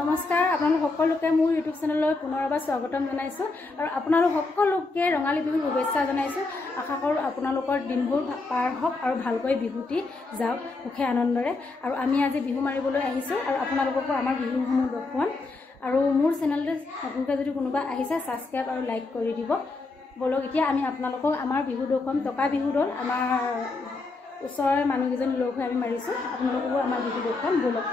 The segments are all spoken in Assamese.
নমস্কাৰ আপোনালোক সকলোকে মোৰ ইউটিউব চেনেললৈ পুনৰবাৰ স্বাগতম জনাইছোঁ আৰু আপোনালোক সকলোকে ৰঙালী বিহুৰ শুভেচ্ছা জনাইছোঁ। আশা কৰোঁ আপোনালোকৰ দিনবোৰ পাৰ হওক আৰু ভালকৈ বিহুটি যাওক সুখে আনন্দৰে। আৰু আমি আজি বিহু মাৰিবলৈ আহিছোঁ আৰু আপোনালোককো আমাৰ বিহুসমূহ দেখুৱাম। আৰু মোৰ চেনেলটো নতুনকৈ যদি কোনোবা আহিছে ছাবস্ক্ৰাইব আৰু লাইক কৰি দিব। বলক এতিয়া আমি আপোনালোকক আমাৰ বিহু দেখুৱাম। টকা বিহু দল আমাৰ ওচৰৰে মানুহকেইজন লগ হৈ আমি মাৰিছোঁ। আপোনালোককো আমাৰ বিহু দেখুৱাম বলক।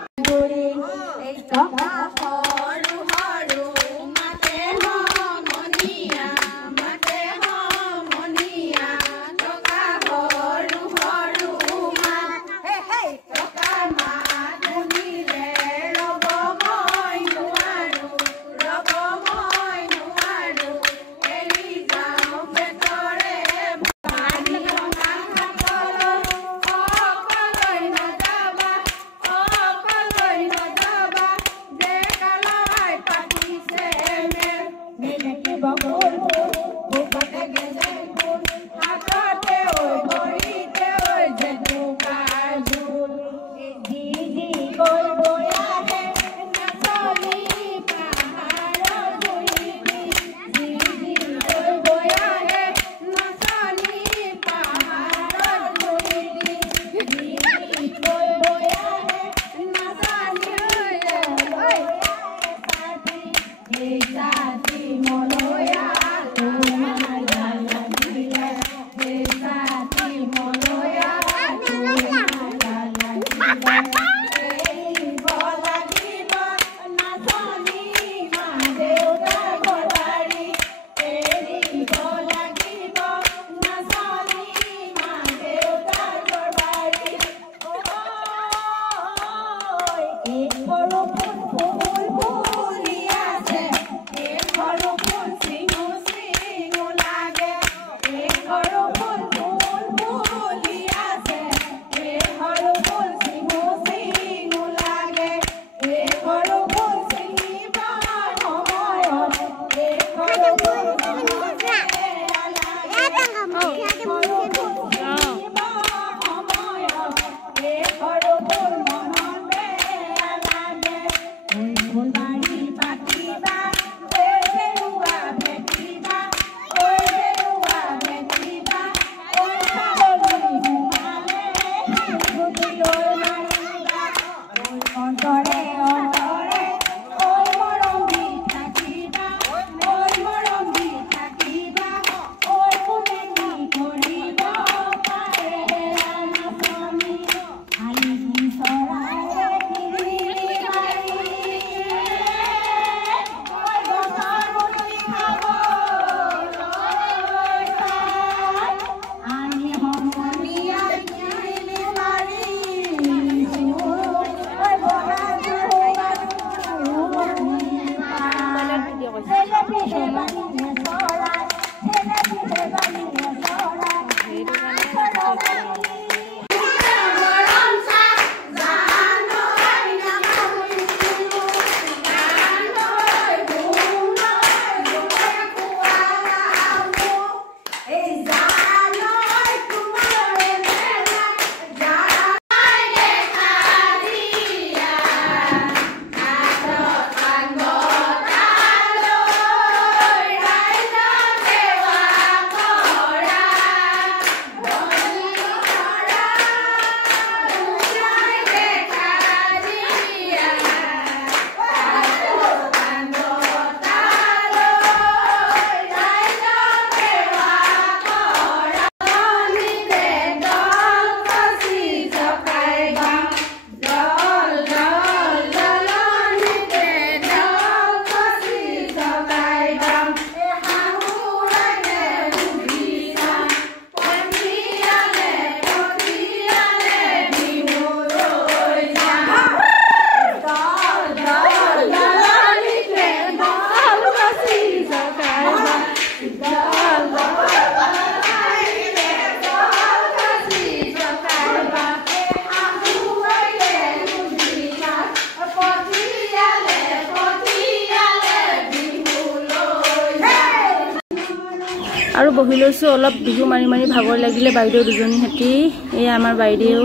আৰু বহি লৈছোঁ অলপ বিহু মাৰি মাৰি ভাগৰ লাগিলে বাইদেউ দুজনী হেঁতি। এয়া আমাৰ বাইদেউ,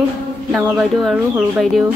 ডাঙৰ বাইদেউ আৰু সৰু বাইদেউ।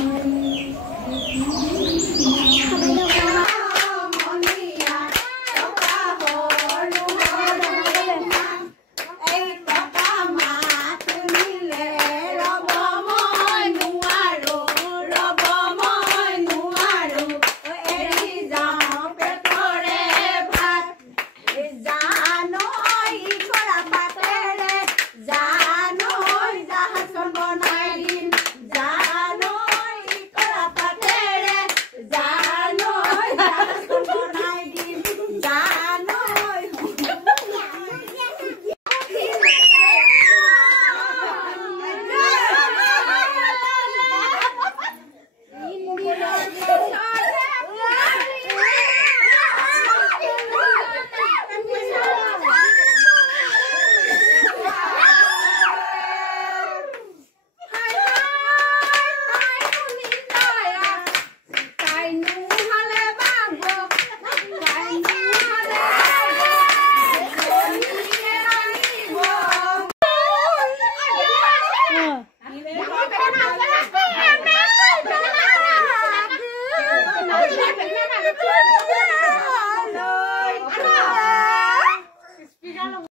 বেদনা আছে